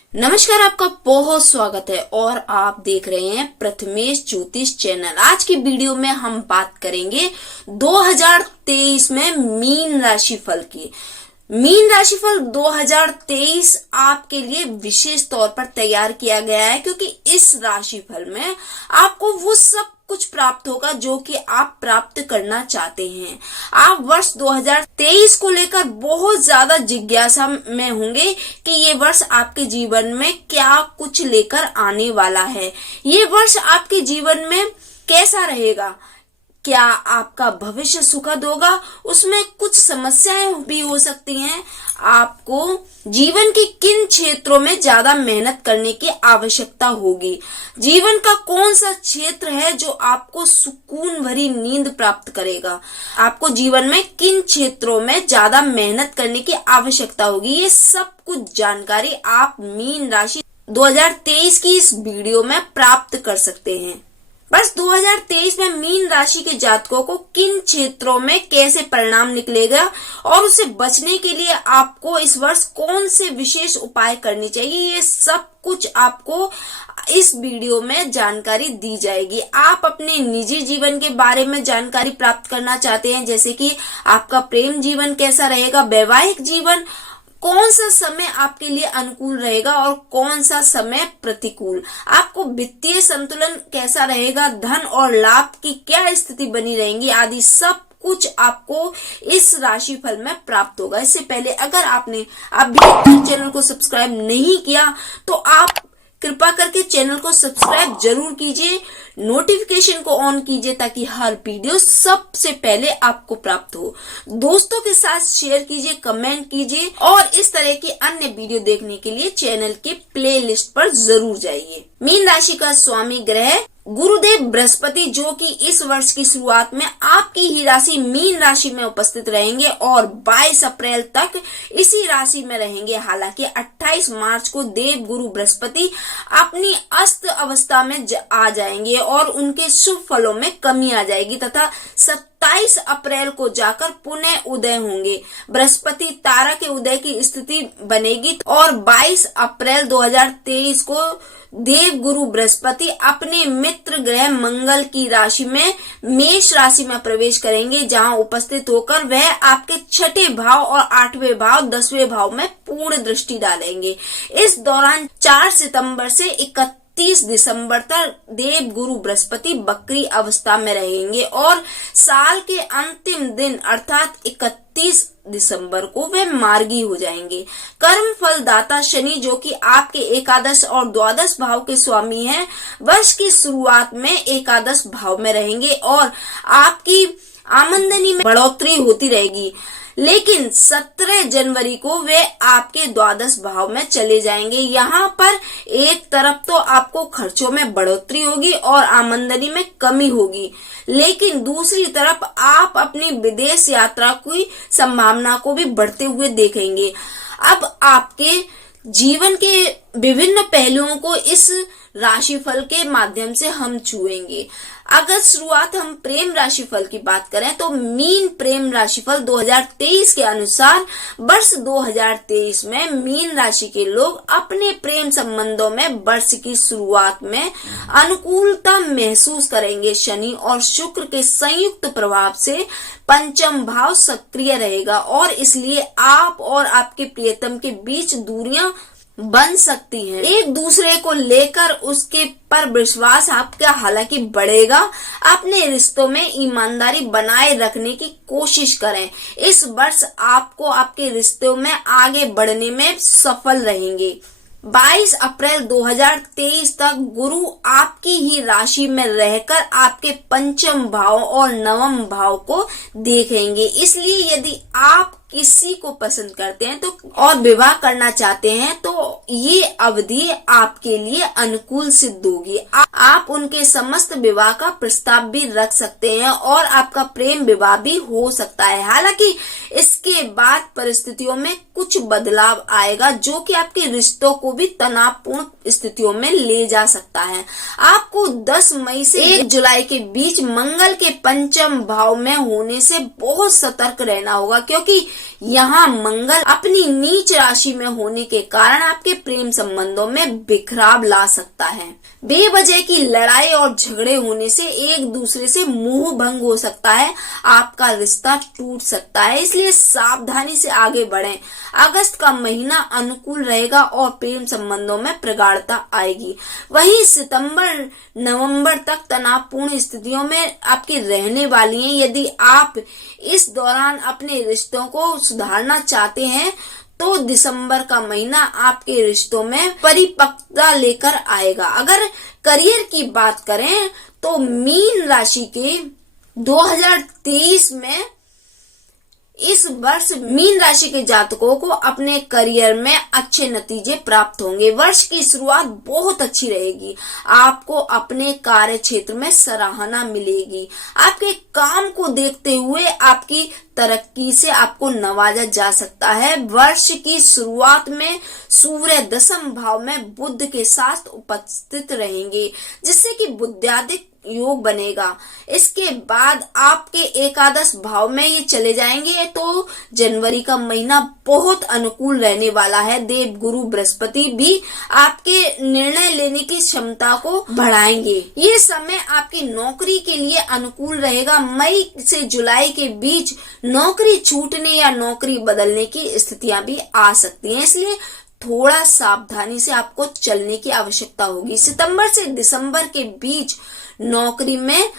नमस्कार, आपका बहुत स्वागत है और आप देख रहे हैं प्रथमेश ज्योतिष चैनल। आज की वीडियो में हम बात करेंगे 2023 में मीन राशिफल की। मीन राशिफल 2023 आपके लिए विशेष तौर पर तैयार किया गया है, क्योंकि इस राशिफल में आपको वो सब कुछ प्राप्त होगा जो कि आप प्राप्त करना चाहते हैं। आप वर्ष 2023 को लेकर बहुत ज्यादा जिज्ञासा में होंगे कि ये वर्ष आपके जीवन में क्या कुछ लेकर आने वाला है। ये वर्ष आपके जीवन में कैसा रहेगा, क्या आपका भविष्य सुखद होगा, उसमें कुछ समस्याएं भी हो सकती हैं। आपको जीवन के किन क्षेत्रों में ज्यादा मेहनत करने की आवश्यकता होगी, जीवन का कौन सा क्षेत्र है जो आपको सुकून भरी नींद प्राप्त करेगा, आपको जीवन में किन क्षेत्रों में ज्यादा मेहनत करने की आवश्यकता होगी, ये सब कुछ जानकारी आप मीन राशि 2023 की इस वीडियो में प्राप्त कर सकते हैं। बस 2023 में मीन राशि के जातकों को किन क्षेत्रों में कैसे परिणाम निकलेगा और उससे बचने के लिए आपको इस वर्ष कौन से विशेष उपाय करने चाहिए, ये सब कुछ आपको इस वीडियो में जानकारी दी जाएगी। आप अपने निजी जीवन के बारे में जानकारी प्राप्त करना चाहते हैं, जैसे कि आपका प्रेम जीवन कैसा रहेगा, वैवाहिक जीवन, कौन सा समय आपके लिए अनुकूल रहेगा और कौन सा समय प्रतिकूल, आपको वित्तीय संतुलन कैसा रहेगा, धन और लाभ की क्या स्थिति बनी रहेंगी, आदि सब कुछ आपको इस राशिफल में प्राप्त होगा। इससे पहले अगर आपने अभी तक चैनल को सब्सक्राइब नहीं किया तो आप कृपा करके चैनल को सब्सक्राइब जरूर कीजिए, नोटिफिकेशन को ऑन कीजिए ताकि हर वीडियो सबसे पहले आपको प्राप्त हो। दोस्तों के साथ शेयर कीजिए, कमेंट कीजिए और इस तरह की अन्य वीडियो देखने के लिए चैनल के प्लेलिस्ट पर जरूर जाइए। मीन राशि का स्वामी ग्रह गुरुदेव बृहस्पति, जो कि इस वर्ष की शुरुआत में आपकी ही राशि मीन राशि में उपस्थित रहेंगे और 22 अप्रैल तक इसी राशि में रहेंगे। हालांकि 28 मार्च को देव गुरु बृहस्पति अपनी अस्त अवस्था में आ जाएंगे और उनके शुभ फलों में कमी आ जाएगी तथा 27 अप्रैल को जाकर पुनः उदय होंगे। बृहस्पति तारा के उदय की स्थिति बनेगी और 22 अप्रैल 2023 को देव गुरु बृहस्पति अपने मित्र ग्रह मंगल की राशि में मेष राशि में प्रवेश करेंगे, जहां उपस्थित होकर वह आपके छठे भाव और 8वें भाव 10वें भाव में पूर्ण दृष्टि डालेंगे। इस दौरान 4 सितंबर से 31 दिसंबर तक देव गुरु बृहस्पति बकरी अवस्था में रहेंगे और साल के अंतिम दिन अर्थात 31 दिसंबर को वे मार्गी हो जाएंगे। कर्म फल दाता शनि, जो कि आपके एकादश और द्वादश भाव के स्वामी हैं, वर्ष की शुरुआत में एकादश भाव में रहेंगे और आपकी आमदनी में बढ़ोतरी होती रहेगी, लेकिन 17 जनवरी को वे आपके द्वादश भाव में चले जाएंगे। यहाँ पर एक तरफ तो आपको खर्चों में बढ़ोतरी होगी और आमदनी में कमी होगी, लेकिन दूसरी तरफ आप अपनी विदेश यात्रा की संभावना को भी बढ़ते हुए देखेंगे। अब आपके जीवन के विभिन्न पहलुओं को इस राशिफल के माध्यम से हम छुएंगे। अगर शुरुआत हम प्रेम राशिफल की बात करें तो मीन प्रेम राशिफल 2023 के अनुसार वर्ष 2023 में मीन राशि के लोग अपने प्रेम संबंधों में वर्ष की शुरुआत में अनुकूलता महसूस करेंगे। शनि और शुक्र के संयुक्त प्रभाव से पंचम भाव सक्रिय रहेगा और इसलिए आप और आपके प्रियतम के बीच दूरियां बन सकती हैं। एक दूसरे को लेकर उसके पर विश्वास आपका हालांकि बढ़ेगा। अपने रिश्तों में ईमानदारी बनाए रखने की कोशिश करें। इस वर्ष आपको आपके रिश्तों में आगे बढ़ने में सफल रहेंगे। 22 अप्रैल 2023 तक गुरु आपकी ही राशि में रहकर आपके पंचम भाव और नवम भाव को देखेंगे। इसलिए यदि आप किसी को पसंद करते हैं तो और विवाह करना चाहते हैं तो ये अवधि आपके लिए अनुकूल सिद्ध होगी। आप उनके समस्त विवाह का प्रस्ताव भी रख सकते हैं और आपका प्रेम विवाह भी हो सकता है। हालांकि इसके बाद परिस्थितियों में कुछ बदलाव आएगा जो कि आपके रिश्तों को भी तनावपूर्ण स्थितियों में ले जा सकता है। आपको 10 मई से 1 जुलाई के बीच मंगल के पंचम भाव में होने से बहुत सतर्क रहना होगा, क्योंकि यहाँ मंगल अपनी नीच राशि में होने के कारण आपके प्रेम संबंधों में बिखराव ला सकता है। बेवजह की लड़ाई और झगड़े होने से एक दूसरे से मोह भंग हो सकता है, आपका रिश्ता टूट सकता है, इसलिए सावधानी से आगे बढ़ें। अगस्त का महीना अनुकूल रहेगा और प्रेम संबंधों में प्रगाढ़ता आएगी। वहीं सितंबर नवंबर तक तनावपूर्ण स्थितियों में आपकी रहने वाली हैं। यदि आप इस दौरान अपने रिश्तों को सुधारना चाहते हैं तो दिसंबर का महीना आपके रिश्तों में परिपक्वता लेकर आएगा। अगर करियर की बात करें तो मीन राशि के 2023 में इस वर्ष मीन राशि के जातकों को अपने करियर में अच्छे नतीजे प्राप्त होंगे। वर्ष की शुरुआत बहुत अच्छी रहेगी। आपको अपने कार्य क्षेत्र में सराहना मिलेगी। आपके काम को देखते हुए आपकी तरक्की से आपको नवाजा जा सकता है। वर्ष की शुरुआत में सूर्य दशम भाव में बुध के साथ उपस्थित रहेंगे, जिससे कि बुद्धियादिक योग बनेगा। इसके बाद आपके एकादश भाव में ये चले जाएंगे तो जनवरी का महीना बहुत अनुकूल रहने वाला है। देव गुरु बृहस्पति भी आपके निर्णय लेने की क्षमता को बढ़ाएंगे। ये समय आपकी नौकरी के लिए अनुकूल रहेगा। मई से जुलाई के बीच नौकरी छूटने या नौकरी बदलने की स्थितियां भी आ सकती हैं, इसलिए थोड़ा सावधानी से आपको चलने की आवश्यकता होगी। सितंबर से दिसंबर के बीच नौकरी में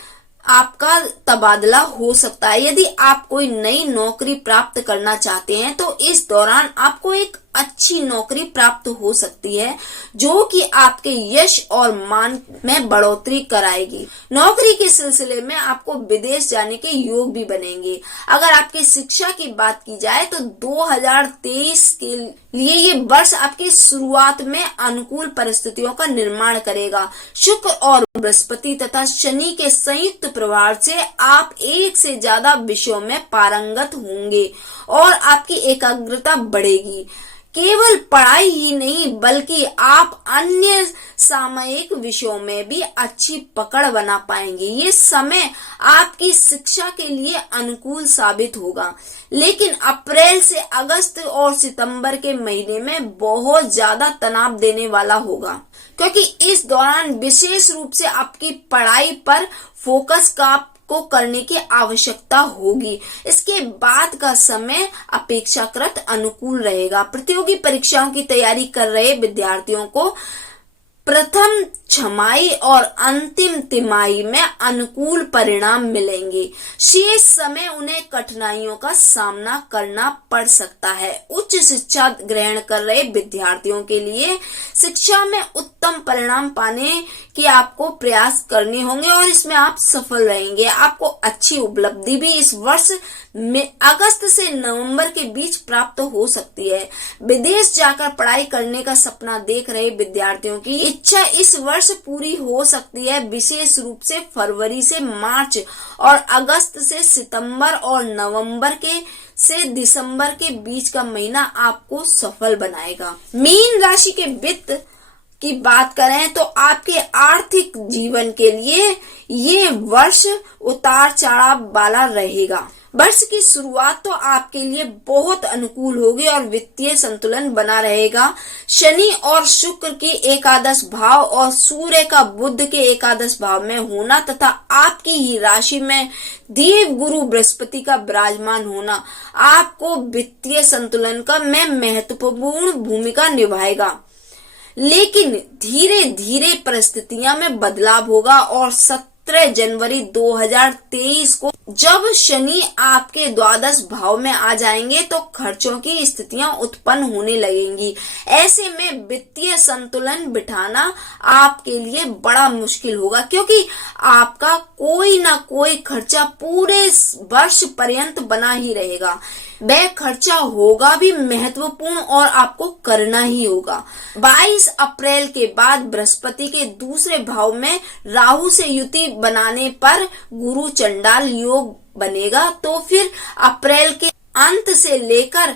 आपका तबादला हो सकता है। यदि आप कोई नई नौकरी प्राप्त करना चाहते हैं तो इस दौरान आपको एक अच्छी नौकरी प्राप्त हो सकती है, जो कि आपके यश और मान में बढ़ोतरी कराएगी। नौकरी के सिलसिले में आपको विदेश जाने के योग भी बनेंगे। अगर आपकी शिक्षा की बात की जाए तो 2023 के लिए ये वर्ष आपकी शुरुआत में अनुकूल परिस्थितियों का निर्माण करेगा। शुक्र और बृहस्पति तथा शनि के संयुक्त प्रभाव से आप एक से ज्यादा विषयों में पारंगत होंगे और आपकी एकाग्रता बढ़ेगी। केवल पढ़ाई ही नहीं बल्कि आप अन्य सामयिक विषयों में भी अच्छी पकड़ बना पाएंगे। ये समय आपकी शिक्षा के लिए अनुकूल साबित होगा, लेकिन अप्रैल से अगस्त और सितंबर के महीने में बहुत ज्यादा तनाव देने वाला होगा, क्योंकि इस दौरान विशेष रूप से आपकी पढ़ाई पर फोकस को करने की आवश्यकता होगी। इसके बाद का समय अपेक्षाकृत अनुकूल रहेगा। प्रतियोगी परीक्षाओं की तैयारी कर रहे विद्यार्थियों को प्रथम छमाही और अंतिम तिमाही में अनुकूल परिणाम मिलेंगे। शेष समय उन्हें कठिनाइयों का सामना करना पड़ सकता है। उच्च शिक्षा ग्रहण कर रहे विद्यार्थियों के लिए शिक्षा में उत्तम परिणाम पाने के आपको प्रयास करने होंगे और इसमें आप सफल रहेंगे। आपको अच्छी उपलब्धि भी इस वर्ष में अगस्त से नवंबर के बीच प्राप्त हो सकती है। विदेश जाकर पढ़ाई करने का सपना देख रहे विद्यार्थियों की इच्छा इस वर्ष पूरी हो सकती है। विशेष रूप से फरवरी से मार्च और अगस्त से सितंबर और नवंबर से दिसंबर के बीच का महीना आपको सफल बनाएगा। मीन राशि के वित्त की बात करें तो आपके आर्थिक जीवन के लिए ये वर्ष उतार चढ़ाव वाला रहेगा। वर्ष की शुरुआत तो आपके लिए बहुत अनुकूल होगी और वित्तीय संतुलन बना रहेगा। शनि और शुक्र की एकादश भाव और सूर्य का बुध के एकादश भाव में होना तथा आपकी ही राशि में देव गुरु बृहस्पति का विराजमान होना आपको वित्तीय संतुलन का में महत्वपूर्ण भूमिका निभाएगा। लेकिन धीरे धीरे परिस्थितियां में बदलाव होगा और 17 जनवरी 2023 को जब शनि आपके द्वादश भाव में आ जाएंगे तो खर्चों की स्थितियां उत्पन्न होने लगेंगी। ऐसे में वित्तीय संतुलन बिठाना आपके लिए बड़ा मुश्किल होगा, क्योंकि आपका कोई ना कोई खर्चा पूरे वर्ष पर्यंत बना ही रहेगा। वह खर्चा होगा भी महत्वपूर्ण और आपको करना ही होगा। 22 अप्रैल के बाद बृहस्पति के दूसरे भाव में राहु से युति बनाने पर गुरु चंडाल योग बनेगा, तो फिर अप्रैल के अंत से लेकर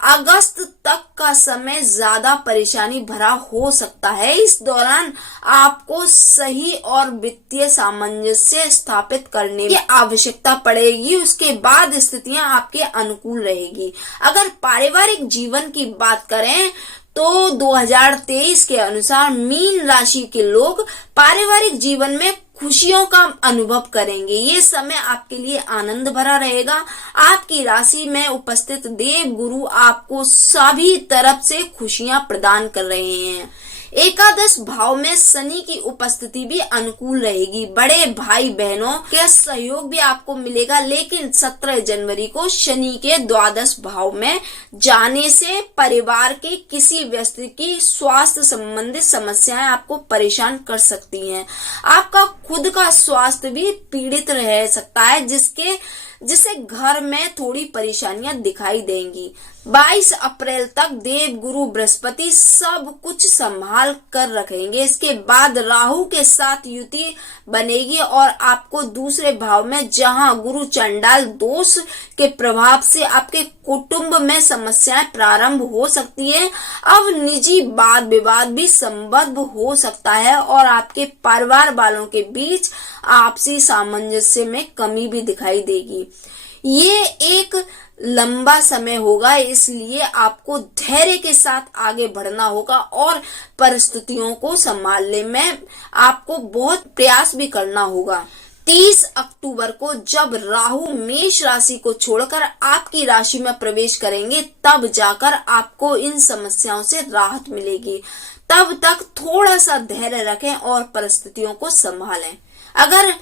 अगस्त तक का समय ज्यादा परेशानी भरा हो सकता है। इस दौरान आपको सही और वित्तीय सामंजस्य स्थापित करने की आवश्यकता पड़ेगी। उसके बाद स्थितियां आपके अनुकूल रहेगी। अगर पारिवारिक जीवन की बात करें तो 2023 के अनुसार मीन राशि के लोग पारिवारिक जीवन में खुशियों का अनुभव करेंगे। ये समय आपके लिए आनंद भरा रहेगा। आपकी राशि में उपस्थित देव गुरु आपको सभी तरफ से खुशियां प्रदान कर रहे हैं। एकादश भाव में शनि की उपस्थिति भी अनुकूल रहेगी। बड़े भाई बहनों के सहयोग भी आपको मिलेगा, लेकिन 17 जनवरी को शनि के द्वादश भाव में जाने से परिवार के किसी व्यक्ति की स्वास्थ्य संबंधित समस्याएं आपको परेशान कर सकती हैं। आपका खुद का स्वास्थ्य भी पीड़ित रह सकता है, जिससे घर में थोड़ी परेशानियां दिखाई देंगी। 22 अप्रैल तक देव गुरु बृहस्पति सब कुछ संभाल कर रखेंगे। इसके बाद राहु के साथ युति बनेगी और आपको दूसरे भाव में, जहां गुरु चंडाल दोष के प्रभाव से आपके कुटुंब में समस्याएं प्रारंभ हो सकती है। अब निजी वाद विवाद भी संभव हो सकता है और आपके परिवार वालों के बीच आपसी सामंजस्य में कमी भी दिखाई देगी। ये एक लंबा समय होगा, इसलिए आपको धैर्य के साथ आगे बढ़ना होगा और परिस्थितियों को संभालने में आपको बहुत प्रयास भी करना होगा। 30 अक्टूबर को जब राहु मेष राशि को छोड़कर आपकी राशि में प्रवेश करेंगे, तब जाकर आपको इन समस्याओं से राहत मिलेगी। तब तक थोड़ा सा धैर्य रखें और परिस्थितियों को संभालें। अगर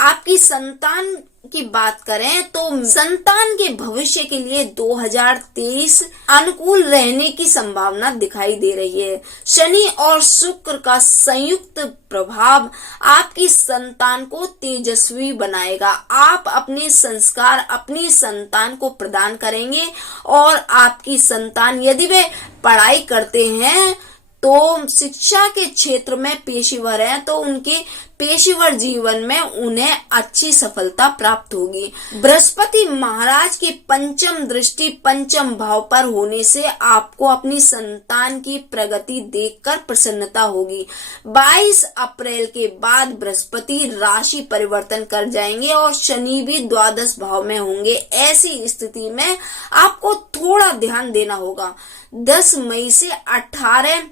आपकी संतान की बात करें तो संतान के भविष्य के लिए 2023 अनुकूल रहने की संभावना दिखाई दे रही है। शनि और शुक्र का संयुक्त प्रभाव आपकी संतान को तेजस्वी बनाएगा। आप अपने संस्कार अपनी संतान को प्रदान करेंगे और आपकी संतान यदि वे पढ़ाई करते हैं तो शिक्षा के क्षेत्र में पेशेवर हैं तो उनके पेशेवर जीवन में उन्हें अच्छी सफलता प्राप्त होगी। बृहस्पति महाराज की पंचम दृष्टि पंचम भाव पर होने से आपको अपनी संतान की प्रगति देखकर प्रसन्नता होगी। 22 अप्रैल के बाद बृहस्पति राशि परिवर्तन कर जाएंगे और शनि भी द्वादश भाव में होंगे। ऐसी स्थिति में आपको थोड़ा ध्यान देना होगा। 10 मई से 18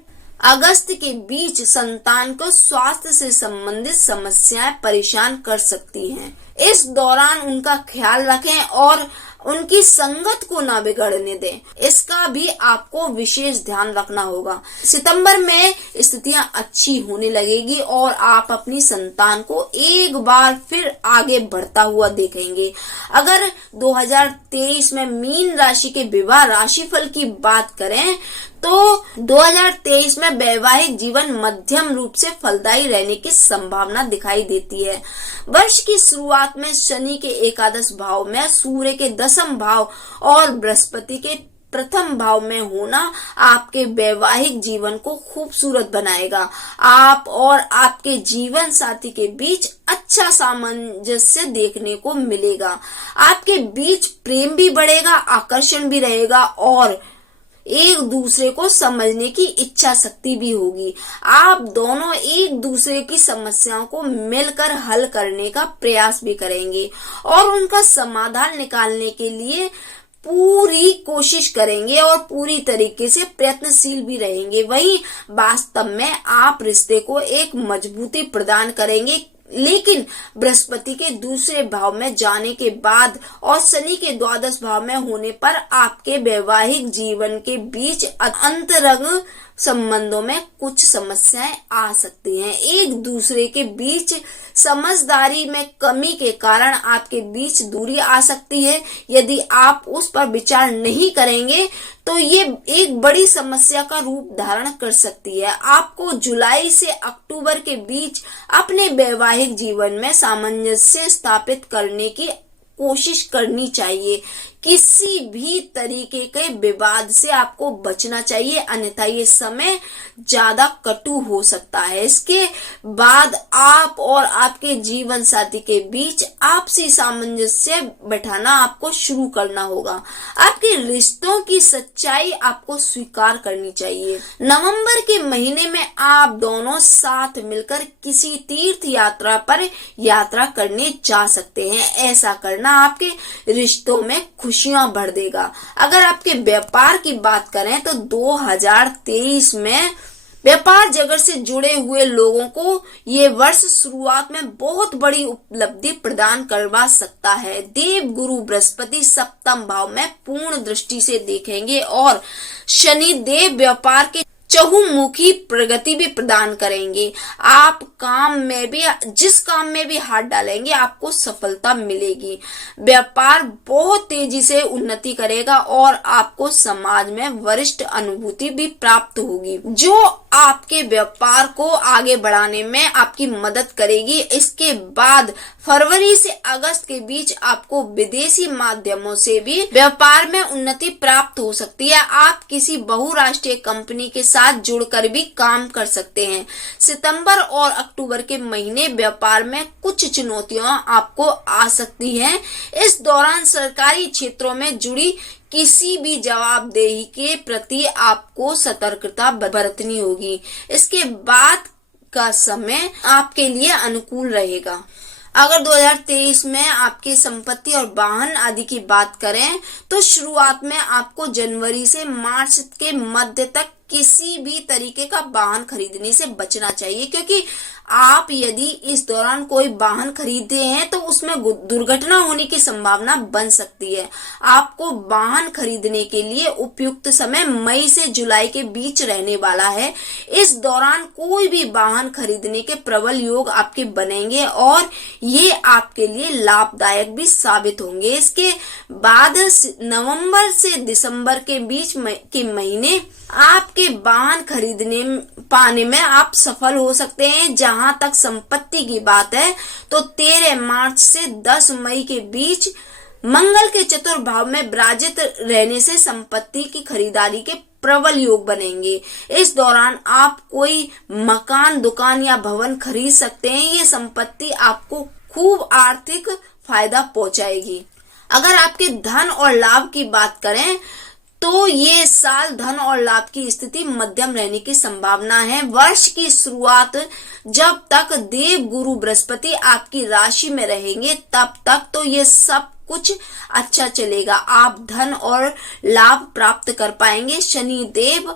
अगस्त के बीच संतान को स्वास्थ्य से संबंधित समस्याएं परेशान कर सकती हैं। इस दौरान उनका ख्याल रखें और उनकी संगत को ना बिगड़ने दें, इसका भी आपको विशेष ध्यान रखना होगा। सितंबर में स्थितियां अच्छी होने लगेगी और आप अपनी संतान को एक बार फिर आगे बढ़ता हुआ देखेंगे। अगर 2023 में मीन राशि के विवाह राशिफल की बात करें तो 2023 में वैवाहिक जीवन मध्यम रूप से फलदायी रहने की संभावना दिखाई देती है। वर्ष की शुरुआत में शनि के एकादश भाव में, सूर्य के दसम भाव और बृहस्पति के प्रथम भाव में होना आपके वैवाहिक जीवन को खूबसूरत बनाएगा। आप और आपके जीवन साथी के बीच अच्छा सामंजस्य देखने को मिलेगा। आपके बीच प्रेम भी बढ़ेगा, आकर्षण भी रहेगा और एक दूसरे को समझने की इच्छा शक्ति भी होगी। आप दोनों एक दूसरे की समस्याओं को मिलकर हल करने का प्रयास भी करेंगे और उनका समाधान निकालने के लिए पूरी कोशिश करेंगे और पूरी तरीके से प्रयत्नशील भी रहेंगे। वहीं वास्तव में आप रिश्ते को एक मजबूती प्रदान करेंगे, लेकिन बृहस्पति के दूसरे भाव में जाने के बाद और शनि के द्वादश भाव में होने पर आपके वैवाहिक जीवन के बीच अंतरंग संबंधों में कुछ समस्याएं आ सकती हैं। एक दूसरे के बीच समझदारी में कमी के कारण आपके बीच दूरी आ सकती है। यदि आप उस पर विचार नहीं करेंगे तो ये एक बड़ी समस्या का रूप धारण कर सकती है। आपको जुलाई से अक्टूबर के बीच अपने वैवाहिक जीवन में सामंजस्य स्थापित करने की कोशिश करनी चाहिए। किसी भी तरीके के विवाद से आपको बचना चाहिए, अन्यथा ये समय ज्यादा कटु हो सकता है। इसके बाद आप और आपके जीवन साथी के बीच आपसी सामंजस्य बैठाना आपको शुरू करना होगा। आपके रिश्तों की सच्चाई आपको स्वीकार करनी चाहिए। नवंबर के महीने में आप दोनों साथ मिलकर किसी तीर्थ यात्रा पर यात्रा करने जा सकते हैं। ऐसा करना आपके रिश्तों में खुशियां भर देगा। अगर आपके व्यापार की बात करें तो 2023 में व्यापार जगत से जुड़े हुए लोगों को ये वर्ष शुरुआत में बहुत बड़ी उपलब्धि प्रदान करवा सकता है। देव गुरु बृहस्पति सप्तम भाव में पूर्ण दृष्टि से देखेंगे और शनि देव व्यापार के चहुमुखी प्रगति भी प्रदान करेंगे। आप जिस काम में भी हाथ डालेंगे आपको सफलता मिलेगी। व्यापार बहुत तेजी से उन्नति करेगा और आपको समाज में वरिष्ठ अनुभूति भी प्राप्त होगी, जो आपके व्यापार को आगे बढ़ाने में आपकी मदद करेगी। इसके बाद फरवरी से अगस्त के बीच आपको विदेशी माध्यमों से भी व्यापार में उन्नति प्राप्त हो सकती है। आप किसी बहुराष्ट्रीय कंपनी के साथ जुड़कर भी काम कर सकते हैं। सितंबर और अक्टूबर के महीने व्यापार में कुछ चुनौतियां आपको आ सकती हैं। इस दौरान सरकारी क्षेत्रों में जुड़ी किसी भी जवाबदेही के प्रति आपको सतर्कता बरतनी होगी। इसके बाद का समय आपके लिए अनुकूल रहेगा। अगर 2023 में आपकी संपत्ति और वाहन आदि की बात करें तो शुरुआत में आपको जनवरी से मार्च के मध्य तक किसी भी तरीके का वाहन खरीदने से बचना चाहिए, क्योंकि आप यदि इस दौरान कोई वाहन खरीदे हैं तो उसमें दुर्घटना होने की संभावना बन सकती है। आपको वाहन खरीदने के लिए उपयुक्त समय मई से जुलाई के बीच रहने वाला है। इस दौरान कोई भी वाहन खरीदने के प्रबल योग आपके बनेंगे और ये आपके लिए लाभदायक भी साबित होंगे। इसके बाद नवंबर से दिसंबर के बीच के महीने आपके वाहन खरीदने पाने में आप सफल हो सकते हैं। जहां तक संपत्ति की बात है तो 13 मार्च से 10 मई के बीच मंगल के चतुर्भाव में विराजित रहने से संपत्ति की खरीदारी के प्रबल योग बनेंगे। इस दौरान आप कोई मकान, दुकान या भवन खरीद सकते हैं। ये संपत्ति आपको खूब आर्थिक फायदा पहुंचाएगी। अगर आपके धन और लाभ की बात करें तो ये साल धन और लाभ की स्थिति मध्यम रहने की संभावना है। वर्ष की शुरुआत जब तक देव गुरु बृहस्पति आपकी राशि में रहेंगे तब तक तो ये सब कुछ अच्छा चलेगा। आप धन और लाभ प्राप्त कर पाएंगे। शनि देव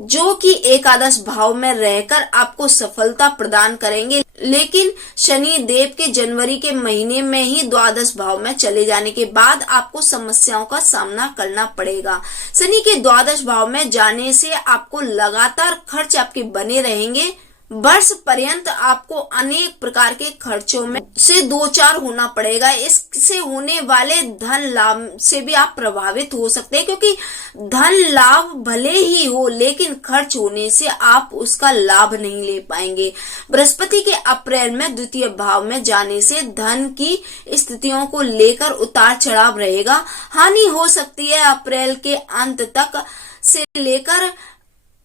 जो कि एकादश भाव में रहकर आपको सफलता प्रदान करेंगे, लेकिन शनि देव के जनवरी के महीने में ही द्वादश भाव में चले जाने के बाद आपको समस्याओं का सामना करना पड़ेगा। शनि के द्वादश भाव में जाने से आपको लगातार खर्च आपके बने रहेंगे। वर्ष पर्यंत आपको अनेक प्रकार के खर्चों में से दो चार होना पड़ेगा। इससे होने वाले धन लाभ से भी आप प्रभावित हो सकते हैं, क्योंकि धन लाभ भले ही हो लेकिन खर्च होने से आप उसका लाभ नहीं ले पाएंगे। बृहस्पति के अप्रैल में द्वितीय भाव में जाने से धन की स्थितियों को लेकर उतार चढ़ाव रहेगा। हानि हो सकती है। अप्रैल के अंत तक से लेकर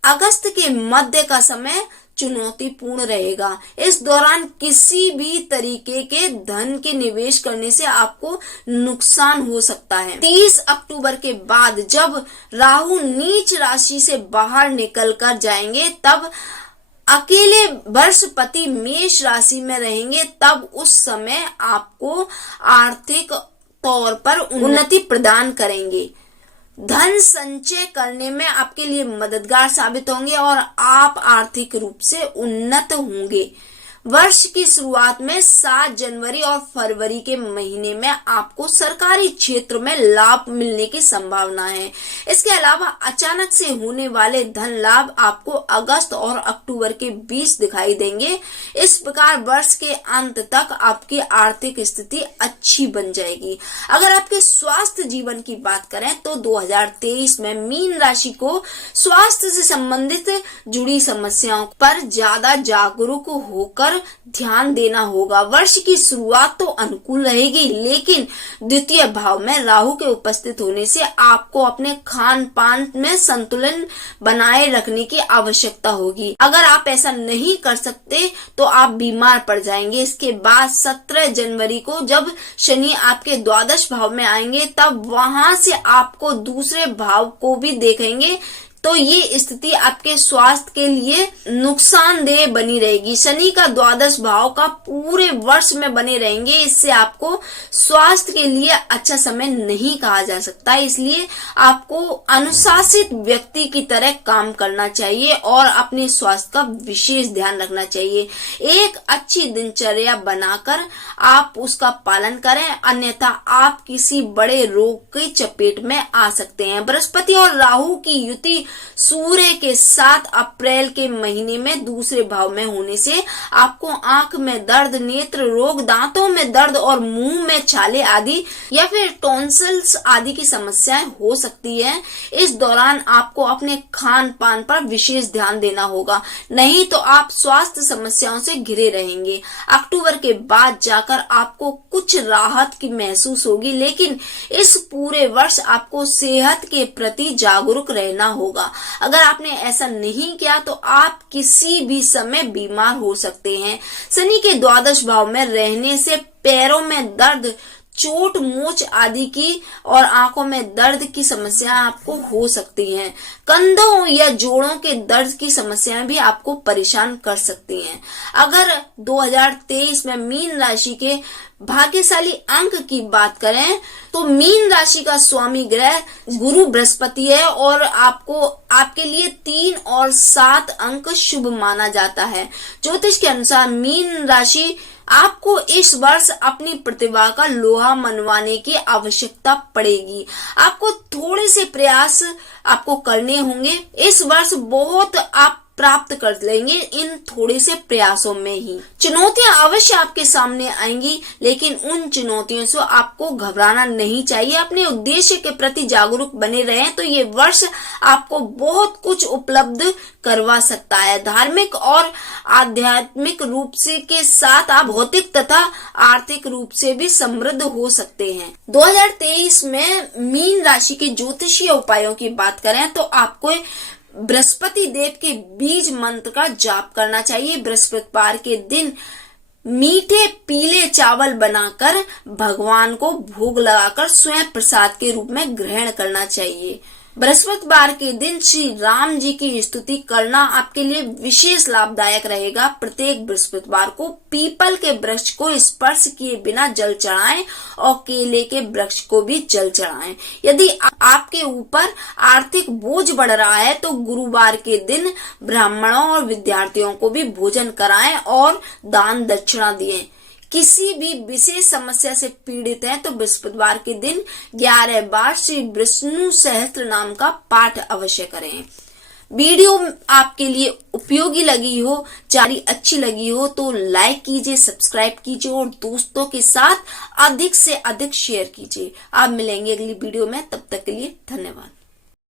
अगस्त के मध्य का समय चुनौतीपूर्ण रहेगा। इस दौरान किसी भी तरीके के धन के निवेश करने से आपको नुकसान हो सकता है। 30 अक्टूबर के बाद जब राहु नीच राशि से बाहर निकल कर जाएंगे तब अकेले बृहस्पति मेष राशि में रहेंगे, तब उस समय आपको आर्थिक तौर पर उन्नति प्रदान करेंगे। धन संचय करने में आपके लिए मददगार साबित होंगे और आप आर्थिक रूप से उन्नत होंगे। वर्ष की शुरुआत में 7 जनवरी और फरवरी के महीने में आपको सरकारी क्षेत्र में लाभ मिलने की संभावना है। इसके अलावा अचानक से होने वाले धन लाभ आपको अगस्त और अक्टूबर के बीच दिखाई देंगे। इस प्रकार वर्ष के अंत तक आपकी आर्थिक स्थिति अच्छी बन जाएगी। अगर आपके स्वास्थ्य जीवन की बात करें तो 2023 में मीन राशि को स्वास्थ्य से संबंधित जुड़ी समस्याओं पर ज्यादा जागरूक होकर पर ध्यान देना होगा। वर्ष की शुरुआत तो अनुकूल रहेगी, लेकिन द्वितीय भाव में राहु के उपस्थित होने से आपको अपने खान पान में संतुलन बनाए रखने की आवश्यकता होगी। अगर आप ऐसा नहीं कर सकते तो आप बीमार पड़ जाएंगे। इसके बाद 17 जनवरी को जब शनि आपके द्वादश भाव में आएंगे, तब वहां से आपको दूसरे भाव को भी देखेंगे, तो ये स्थिति आपके स्वास्थ्य के लिए नुकसानदेह बनी रहेगी। शनि का द्वादश भाव का पूरे वर्ष में बने रहेंगे, इससे आपको स्वास्थ्य के लिए अच्छा समय नहीं कहा जा सकता। इसलिए आपको अनुशासित व्यक्ति की तरह काम करना चाहिए और अपने स्वास्थ्य का विशेष ध्यान रखना चाहिए। एक अच्छी दिनचर्या बनाकर आप उसका पालन करें, अन्यथा आप किसी बड़े रोग की चपेट में आ सकते हैं। बृहस्पति और राहु की युति सूर्य के साथ अप्रैल के महीने में दूसरे भाव में होने से आपको आंख में दर्द, नेत्र रोग, दांतों में दर्द और मुंह में छाले आदि या फिर टॉन्सिल्स आदि की समस्याएं हो सकती है। इस दौरान आपको अपने खान पान पर विशेष ध्यान देना होगा, नहीं तो आप स्वास्थ्य समस्याओं से घिरे रहेंगे। अक्टूबर के बाद जाकर आपको कुछ राहत की महसूस होगी, लेकिन इस पूरे वर्ष आपको सेहत के प्रति जागरूक रहना होगा। अगर आपने ऐसा नहीं किया तो आप किसी भी समय बीमार हो सकते हैं। शनि के द्वादश भाव में रहने से पैरों में दर्द, चोट मोच आदि की और आंखों में दर्द की समस्या आपको हो सकती हैं। कंधों या जोड़ों के दर्द की समस्याएं भी आपको परेशान कर सकती हैं। अगर 2023 में मीन राशि के भाग्यशाली अंक की बात करें तो मीन राशि का स्वामी ग्रह गुरु बृहस्पति है और आपके लिए 3 और 7 अंक शुभ माना जाता है। ज्योतिष के अनुसार मीन राशि आपको इस वर्ष अपनी प्रतिभा का लोहा मनवाने की आवश्यकता पड़ेगी। आपको थोड़े से प्रयास आपको करने होंगे। इस वर्ष बहुत आप प्राप्त कर लेंगे इन थोड़े से प्रयासों में ही। चुनौतियां अवश्य आपके सामने आएंगी, लेकिन उन चुनौतियों से आपको घबराना नहीं चाहिए। अपने उद्देश्य के प्रति जागरूक बने रहें तो ये वर्ष आपको बहुत कुछ उपलब्ध करवा सकता है। धार्मिक और आध्यात्मिक रूप से के साथ आप भौतिक तथा आर्थिक रूप से भी समृद्ध हो सकते हैं। 2023 में मीन राशि के ज्योतिषीय उपायों की बात करें तो आपको बृहस्पति देव के बीज मंत्र का जाप करना चाहिए। बृहस्पतिवार के दिन मीठे पीले चावल बनाकर भगवान को भोग लगाकर स्वयं प्रसाद के रूप में ग्रहण करना चाहिए। बृहस्पतिवार के दिन श्री राम जी की स्तुति करना आपके लिए विशेष लाभदायक रहेगा। प्रत्येक बृहस्पतिवार को पीपल के वृक्ष को स्पर्श किए बिना जल चढ़ाएं और केले के वृक्ष को भी जल चढ़ाएं। यदि आपके ऊपर आर्थिक बोझ बढ़ रहा है तो गुरुवार के दिन ब्राह्मणों और विद्यार्थियों को भी भोजन कराएं और दान दक्षिणा दिए। किसी भी विशेष समस्या से पीड़ित है तो बृहस्पतिवार के दिन 11 बार श्री विष्णु सहस्त्र नाम का पाठ अवश्य करें। वीडियो आपके लिए उपयोगी लगी हो, जारी अच्छी लगी हो तो लाइक कीजिए, सब्सक्राइब कीजिए और दोस्तों के साथ अधिक से अधिक शेयर कीजिए। आप मिलेंगे अगली वीडियो में, तब तक के लिए धन्यवाद।